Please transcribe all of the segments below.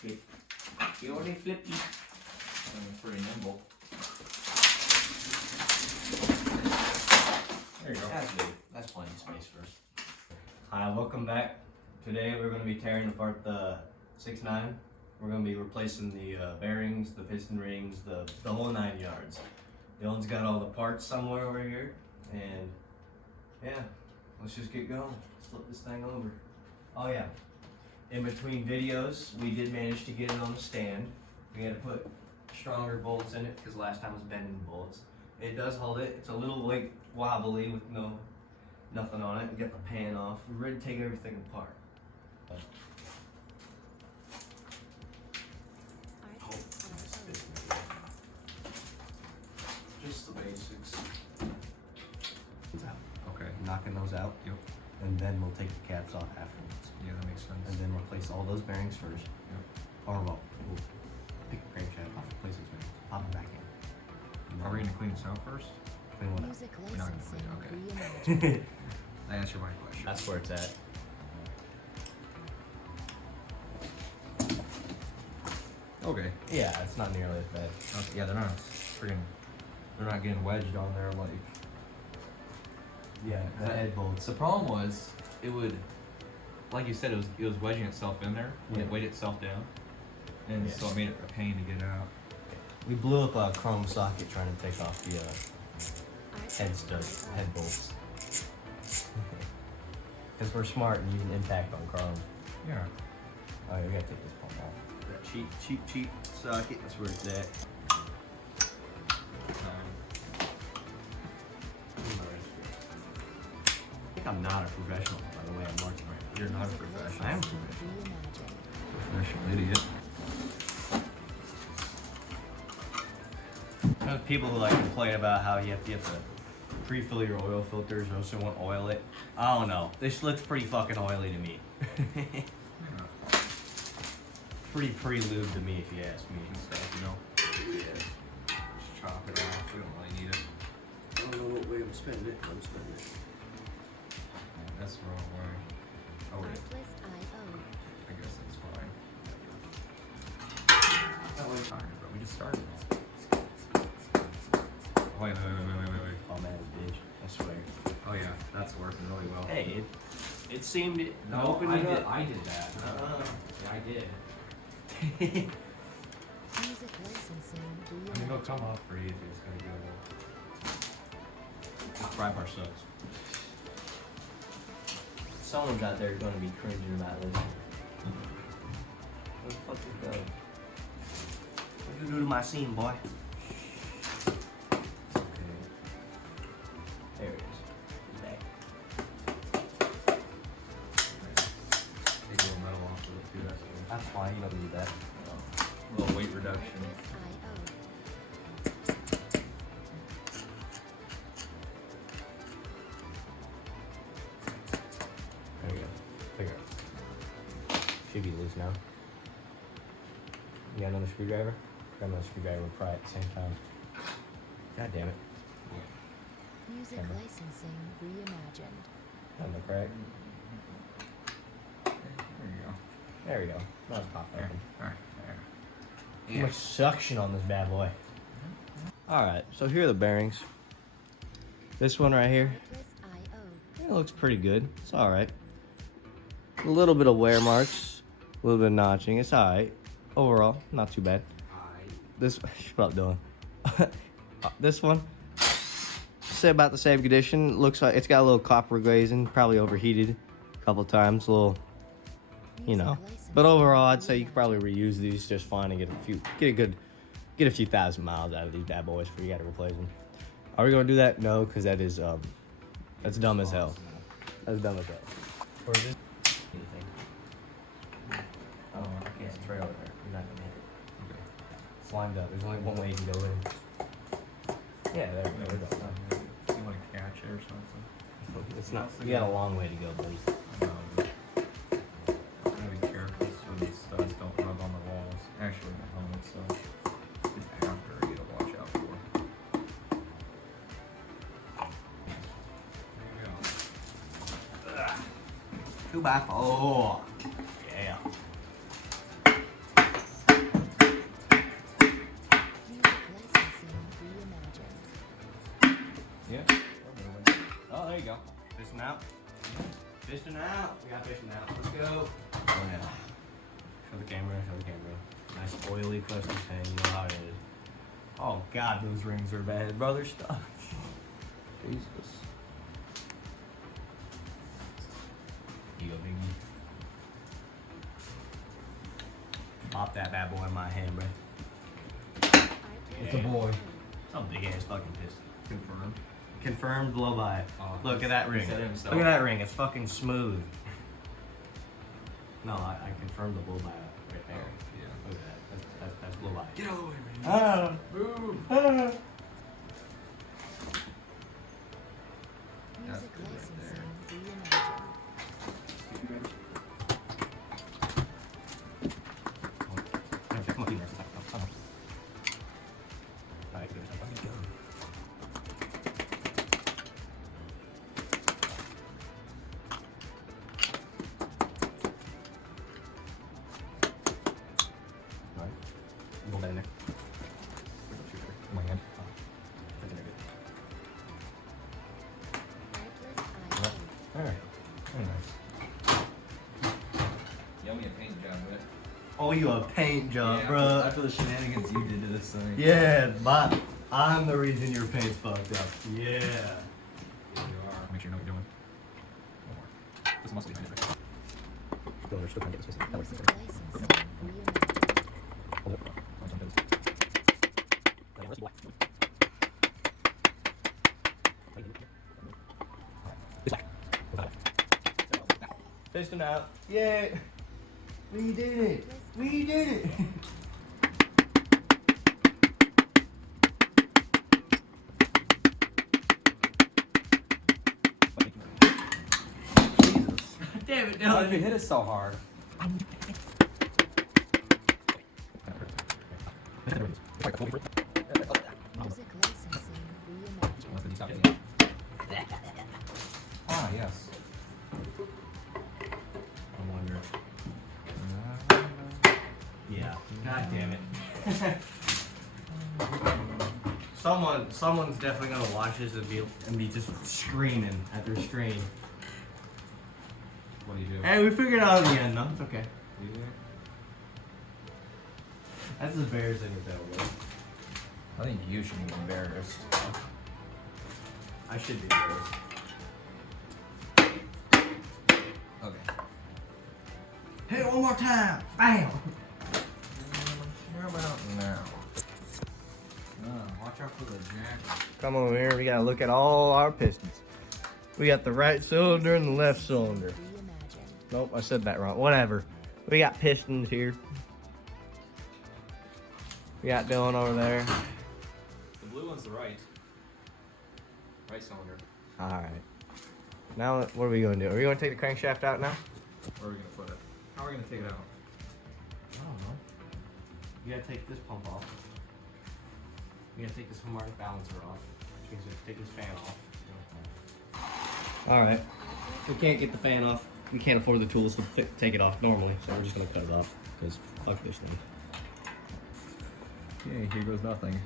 Purely flippy. Pretty nimble. There you go. That's good. That's plenty of space for us. Hi, welcome back. Today we're going to be tearing apart the 6.9. We're going to be replacing the bearings, the piston rings, the whole 9 yards. Dylan's got all the parts somewhere over here, and yeah, let's just get going. Let's flip this thing over. Oh yeah, in between videos, we did manage to get it on the stand. We had to put stronger bolts in it because last time was bending bolts. It does hold it. It's a little like wobbly with nothing on it. We got the pan off. We're ready to take everything apart. Just the basics. Okay. Knocking those out. Yep. And then we'll take the caps off afterwards. Yeah, that makes sense. And then replace all those bearings first. Yep. Or well, we'll pick the crankshaft off, replace those bearings, pop them back in. Are we gonna clean this out first? Clean one up. Music We're not gonna licensing clean it, reimagined. I answered my question. That's where it's at. Okay. Yeah, it's not nearly as bad. Okay. Yeah, they're not getting wedged on there like. Yeah, the head bolts. The problem was it would, like you said, it was wedging itself in there when it Yeah. weighed itself down, and Yes. so it made it a pain to get out. We blew up a chrome socket trying to take off the head bolts. Because we're smart and using impact on chrome. Yeah. Alright, we gotta take this pump off. That cheap socket, that's where it's at. I think I'm not a professional, by the way I'm marking right now. You're not a Music professional. I am licensing professional. reimagined. Professional idiot. There's people who like complain about how you have to pre-fill your oil filters or else they won't oil it. I don't know. This looks pretty fucking oily to me. Yeah. Pretty pre-lubed to me if you ask me. And stuff, you know. Yeah. Just chop it off. We don't really need it. I don't know what way I'm spending it. I'm spending it. That's the wrong way. Oh wait, Artlist.io. I guess that's fine. That way fine, but we just started. Wait. Oh man, bitch. I swear. Oh yeah, that's working really well. Hey, it seemed it. No, opened I it did. up. I did that. Yeah, I did. Music licensing I mean, reimagined. it'll come off pretty easy. It's gonna go. Fry bar sucks. Someone's out there going to be cringing about this. Where the fuck did it go? What you do to my scene, boy? Okay. There it is. It's back. Take a little metal off of it too. That's good. That's fine. You don't need that. A little weight reduction. Artlist.io. There we go. Figure it. Should be loose now. You got another screwdriver? Grab another screwdriver. We'll pry at the same time. God damn it. Music Camera. licensing reimagined. On the crack. There you go. There we go. Now it's popped There. open. Alright. Too much suction on this bad boy. Alright, so here are the bearings. This one right here, Artlist.io. it looks pretty good. It's alright. A little bit of wear marks, a little bit of notching. It's alright. Overall, not too bad. This, shut up, Dylan. This one, say about the same condition. Looks like it's got a little copper glazing, probably overheated a couple times. A little, you know. But overall, I'd say you could probably reuse these just fine and get a few thousand miles out of these bad boys before you got to replace them. Are we gonna do that? No, because that is that's dumb as hell. That's dumb as hell. Or is it? Anything? Oh, okay, it's a trail there. You're not gonna hit it. Okay. It's lined up. There's only one way you can go in. Yeah, there we go. You want to catch it or something? It's not. You got a long way to go, buddy. Gotta be careful so these studs don't rub on the walls. Actually, the helmet stuff. It's after you gotta watch out for. There you go. 2x4. Yeah. oily custom fan. You know how it is. Oh God, those rings are bad, brother. Stuff. Jesus. You go, Biggie. Pop that bad boy in my hand, bro. It's a boy. Some big ass fucking piston. Confirmed. Confirmed, blow by it. Oh, Look at that ring. said it Look himself. at that ring. It's fucking smooth. No, I confirmed the blow by it right there. Oh, yeah. Look at that. That's blow by it. Get out of the way, man. Ah. Move. Ah. Music good right licensing there. reimagined. Hold that in there. My hand. Artless IO. Alright. Very nice. Yummy a paint job, right? Oh, you a paint job, Yeah, bruh. After the shenanigans you did to this thing. Yeah, but I'm the reason your paint's fucked up. Yeah. Yeah, you are. Make sure you know what you're doing. One more. There's a muscle behind it. Don't still trying to get this missing. That works. Music licensing reimagined. Hold it. Don't jump in. This way. Piston out. Yay! We did it! We did it! Jesus. Damn it, Why did you Dylan. hit it so hard? Music licensing reimagined. Ah, yes. I wonder. Yeah. God damn it. Someone's definitely gonna watch this and be just screaming at their screen. What do you do? Hey, we figured it out in the end, though. It's okay. You do? That's as embarrassing as that was. I think you should be embarrassed. I should be embarrassed. Okay. Hey, one more time! Bam! How about now? Watch out for the jack. Come over here. We gotta look at all our pistons. We got the right cylinder and the left cylinder. Reimagined. Nope, I said that wrong. Whatever. We got pistons here. We got Dylan over there. The blue one's the right. Right cylinder. Alright. Now, what are we gonna do? Are we gonna take the crankshaft out now? Where are we gonna put it? How are we gonna take it out? I don't know. You gotta take this pump off. You gotta take this harmonic balancer off. Which means you have to take this fan off. Alright. We can't get the fan off. We can't afford the tools to take it off normally, so we're just gonna cut it off. Because fuck this thing. Okay, here goes nothing.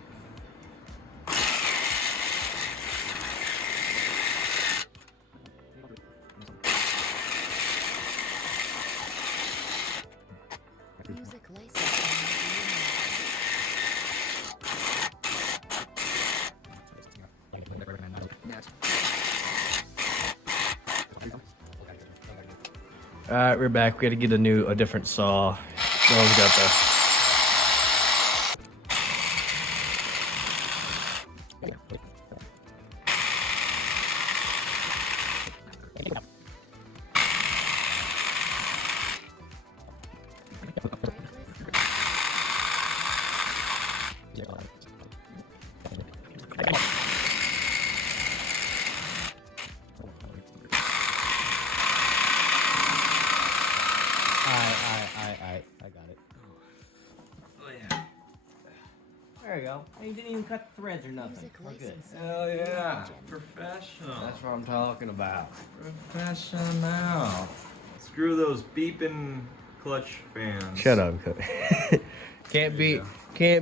Music licensing Alright, we're back. We gotta get a different saw. Dylan's got the. I got it. Oh yeah. There you go. You didn't even cut the threads or nothing. Music We're good. licensing Hell yeah. reimagined. Professional. That's what I'm talking about. Professional. Screw those beeping clutch fans. Shut up, Can't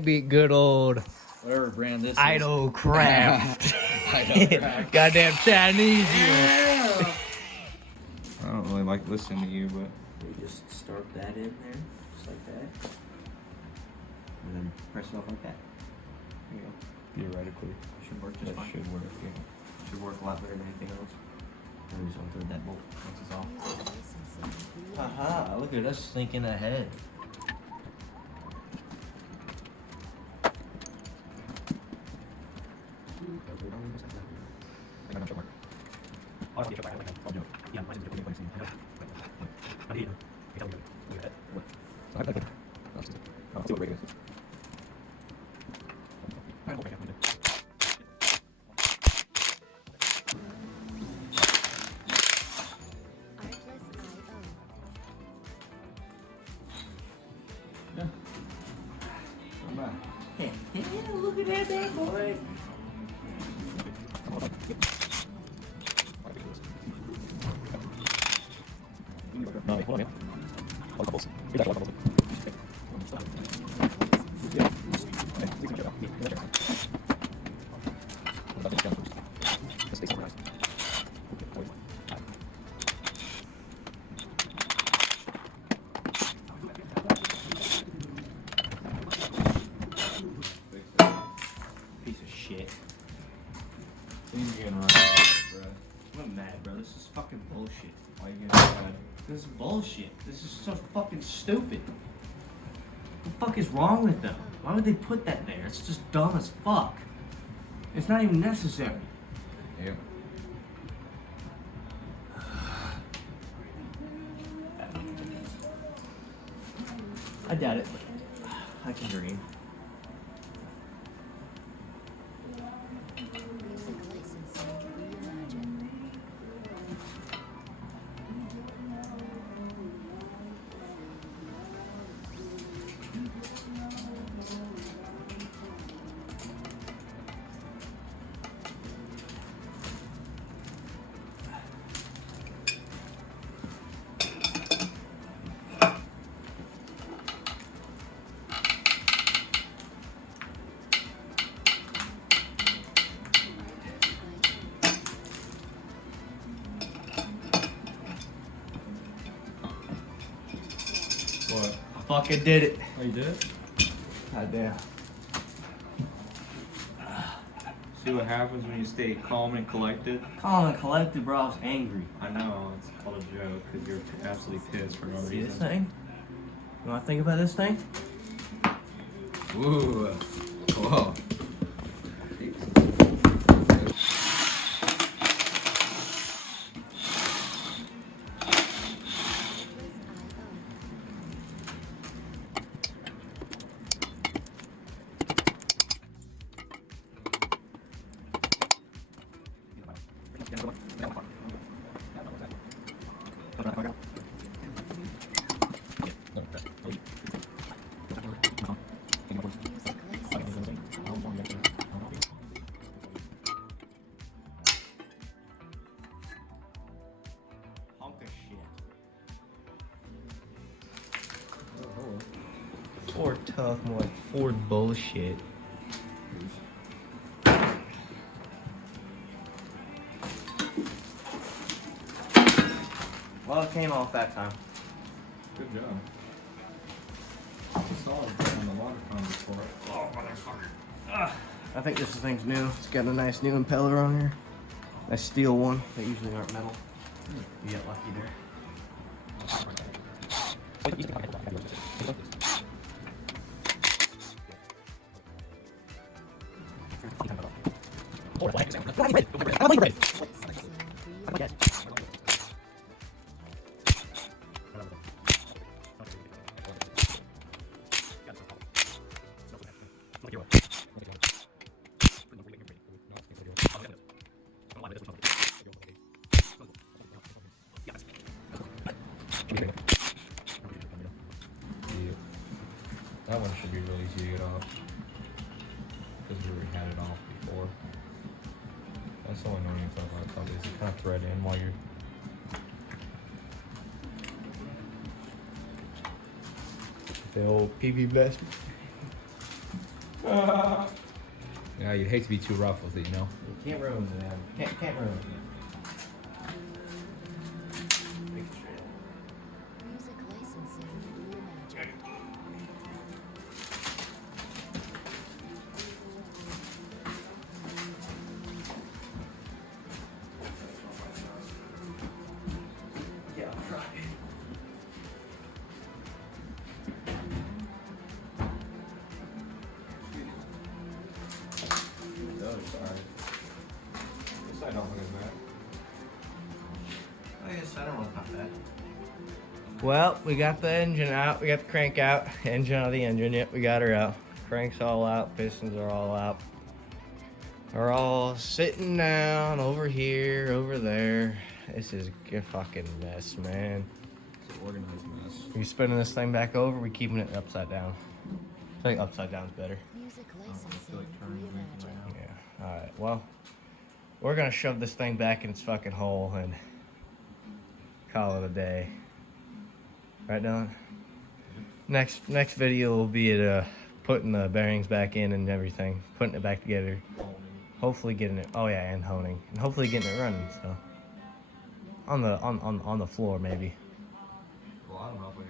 beat good old Whatever brand this Idol Craft. Idol Craft. Goddamn Chinese, you. Yeah. I don't really like listening to you, but We just start that in there, just like that. and then press it off like that. There you go. Theoretically, Should work just that fine. should work. Yeah. Should work a lot better than anything else. And we just unthread that bolt once it's off. Music licensing reimagined. Haha, look at us thinking ahead. Look at that bad boy. No, wait, hold on, man. All couples. Here's that all couples. Piece of shit. Things are getting right, bro. I'm mad, bro. This is fucking bullshit. Why are you getting mad? This is bullshit. This is so fucking stupid. What the fuck is wrong with them? Why would they put that there? It's just dumb as fuck. It's not even necessary. Yeah. I doubt it. I can dream. Music licensing reimagined. What? I fucking did it. Oh, you did? God damn. See what happens when you stay calm and collected? Calm and collected, bro. I was angry. I know, it's called a joke because you're absolutely pissed for no See this reason. thing? You want to think about this thing? Ooh. Whoa. Music licensing reimagined. Hunk of shit. Ford tough, more like Ford bullshit. Well, it came off that time. Good job. I saw it on the water con before. Oh, motherfucker. I think this thing's new. It's got a nice new impeller on here. Nice steel one. They usually aren't metal. You get lucky there. Licensing reimagined. That one should be really easy to get off. Because we already had it off before. That's the only annoying thing about it is you kind of thread in while you're. The old PB best. Yeah, you'd hate to be too rough with it, you know? You can't ruin it, man. Can't ruin it. Music licensing reimagined. Well, we got the engine out. We got the crank out. Engine out of the engine. Yep, we got her out. Crank's all out. Pistons are all out. We're all sitting down over here, over there. This is a fucking mess, man. It's an organized mess. We spinning this thing back over. We keeping it upside down. I think upside down's better. Music I licensing feel like turning it right reimagined. now. Yeah. All right. Well, we're gonna shove this thing back in its fucking hole and call it a day. Right, Dylan? Next video will be at putting the bearings back in and everything, putting it back together. Hopefully getting it. Oh yeah, and honing, and hopefully getting it running. So on the floor maybe. Well, I don't know if we